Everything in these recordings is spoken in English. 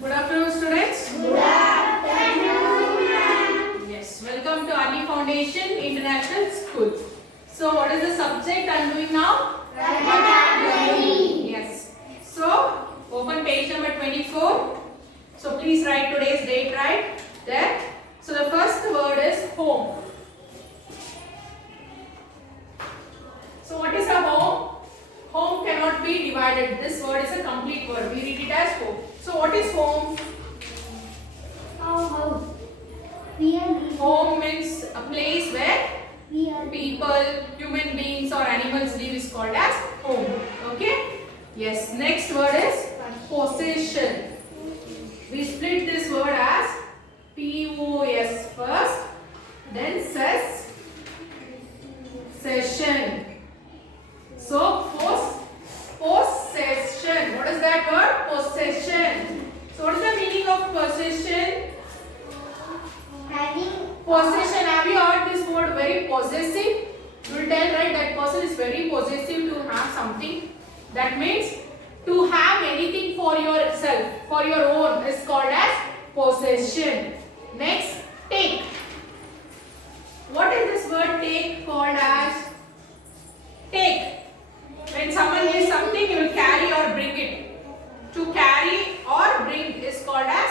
Good afternoon, students. Good afternoon, ma'am. Yes, welcome to Arni Foundation International School. So, what is the subject I am doing now? Vocabulary. Yes. So, open page number 24. So, please write today's date right there. So, the first word is home. So, what is a home? Home cannot be divided. This word is a complete word. We read it as home. So, what is home? House. Home means a place where people, human beings or animals live is called as home. Okay? Yes. Next word is possession. We split this word as P-O-S first, then session. So, possession. What is that word? Possession. So, what is the meaning of possession? Possession. Have you heard this word very possessive? You will tell right that person is very possessive to have something. That means to have anything for yourself, for your own is called as possession. Next, take. What is this word take called as? Take. When someone needs something, you will carry or bring it. To carry or bring is called as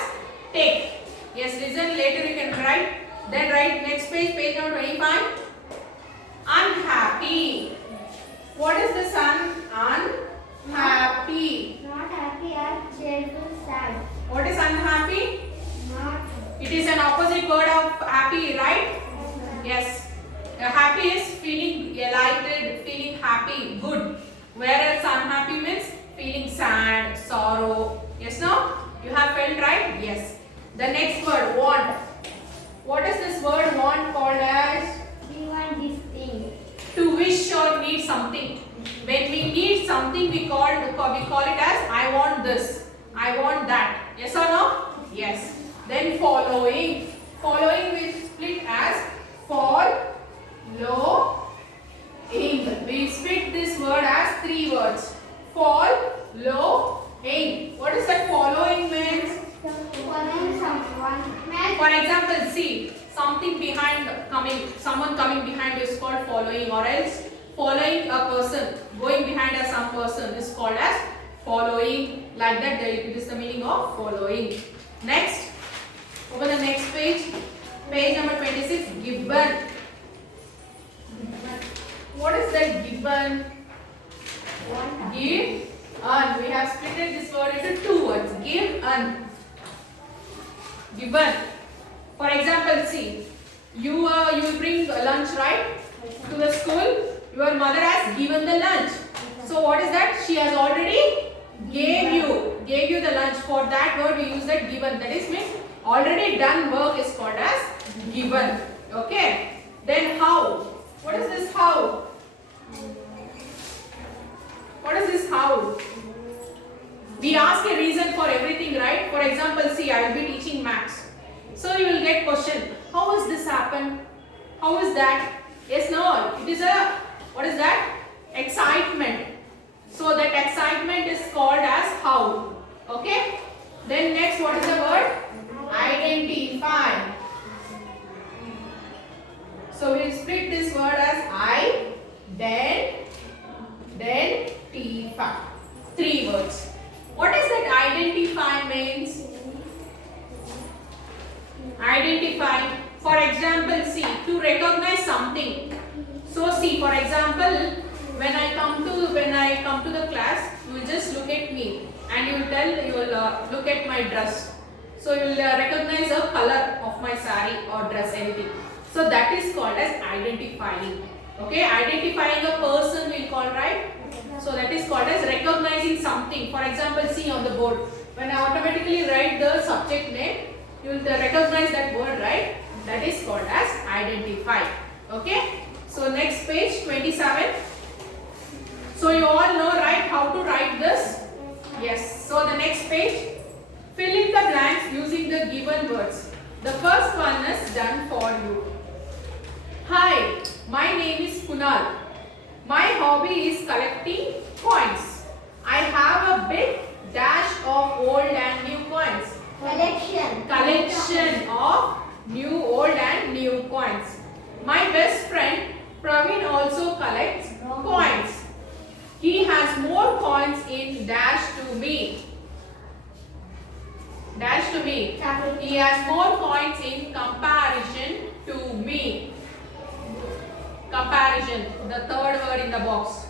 take. Yes, listen, later you can write. Then write next page, page number 25. Unhappy. What is this unhappy? Not happy or cheerful, sad. What is unhappy? Not. It is an opposite word of happy, right? Yes. Happy is feeling elated, feeling happy, good. Whereas unhappy means feeling sad, sorrow. Yes, no? You have felt right? Yes. The next word, want. What is this word want called as? We want this thing. To wish or need something. When we need something, we call it as I want this, I want that. Yes or no? Yes. Then following. Following we split as following. We split this word as three words. Following. What is that following means? Following someone. For example, see, something behind someone coming behind is called following, or else following a person, going behind some person is called as following. Like that, it is the meaning of following. Next, open the next page, page number 26, given. What is that given? Give and. We have split this word into two words, give and. Given. For example, see, you bring lunch right to the school. Your mother has given the lunch. So what is that? She has already gave you the lunch. For that word we use that given. That is means already done work is called as given. Okay. Then how? What is this how? What is this how? We ask a reason for everything, right? For example, see, I will be teaching maths. So you will get question, how has this happened? How is that? Yes, no, it is a, what is that? Excitement. So that excitement is called as how. Okay? Then next, what is the word? Identify. So we will split this word as identify. Three words. What does that identify means? Identify. For example, see, to recognize something. So see, for example, when I come to the class, you will just look at me and you will look at my dress. So you will recognize the color of my sari or dress, anything. So that is called as identifying. Okay, identifying a person we call, right? So that is called as recognizing something. For example, see on the board, when I automatically write the subject name, you will recognize that word, right? That is called as identify. Okay. So next page 27. So you all know, right, how to write this? Yes. So the next page, fill in the blanks using the given words. The first one is done for you. Hi, my name is Kunal. My hobby is collecting coins. I have a big dash of old and new coins. more coins in dash to me. Dash to me. chocolate, He has more coins in comparison to me. Comparison, the third word in the box.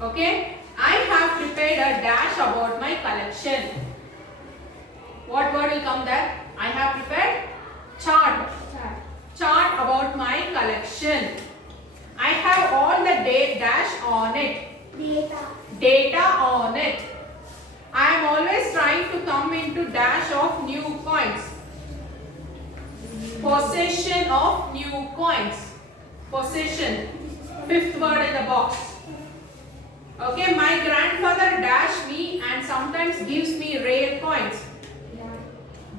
Okay? I have prepared a dash about my collection. What word will come there? I have prepared chart. chart, Chart about my collection. I have all the dash on it. data, Data on it. I am always trying to come into dash of new coins. Possession of new coins. Possession. Fifth word in the box. Okay, my grandfather dash me and sometimes gives me rare coins.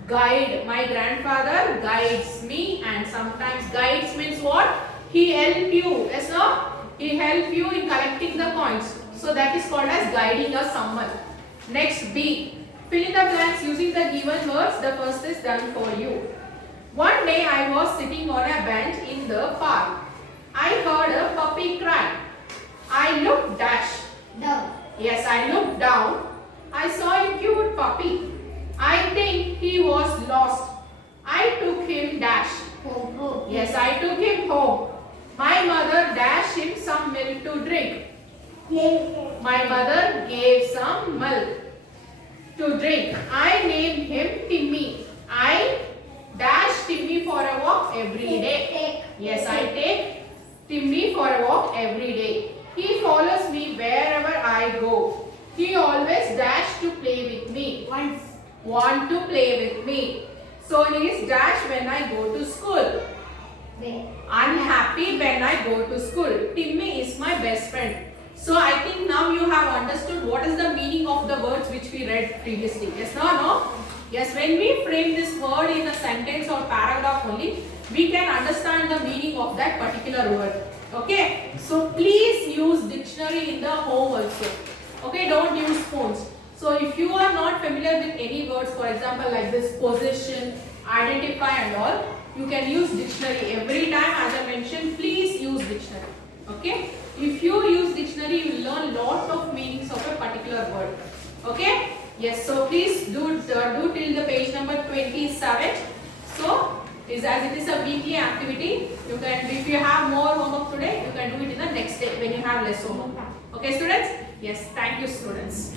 Guide. My grandfather guides me and sometimes guides means what? He help you. Yes, no? He help you in collecting the coins. So that is called as guiding a someone. Next B. Fill in the blanks using the given words. The first is done for you. One day I was sitting on a bench in the park. I heard a puppy cry. I looked dash. down, Yes, I looked down. I saw a cute puppy. I think he was lost. I took him dash. home, home, Yes, I took him home. My mother dashed him some milk to drink. play, My mother gave some milk to drink. I named him Timmy. I dash Timmy for a walk every day. take, Yes, I take Timmy for a walk every day. He follows me wherever I go. He always dash to play with me. once, Want to play with me. So he is dash when I go to school. where, Unhappy when I go to school. Timmy is my best friend. So I think now you have understood what is the meaning of the words which we read previously. Yes, no? Yes, when we frame this word in a sentence or paragraph only, we can understand the meaning of that particular word. Okay? So please use dictionary in the home also. Okay? Don't use phones. So if you are not familiar with any words, for example like this possession, identify and all, you can use dictionary. Every time as I mentioned, please use dictionary. Okay? If you use dictionary, you will learn lot of meanings of a particular word. Okay? Yes, so please do till the page number 27. So, as it is a weekly activity, you can, if you have more homework today, you can do it in the next day when you have less homework. Okay, students? Yes, thank you, students.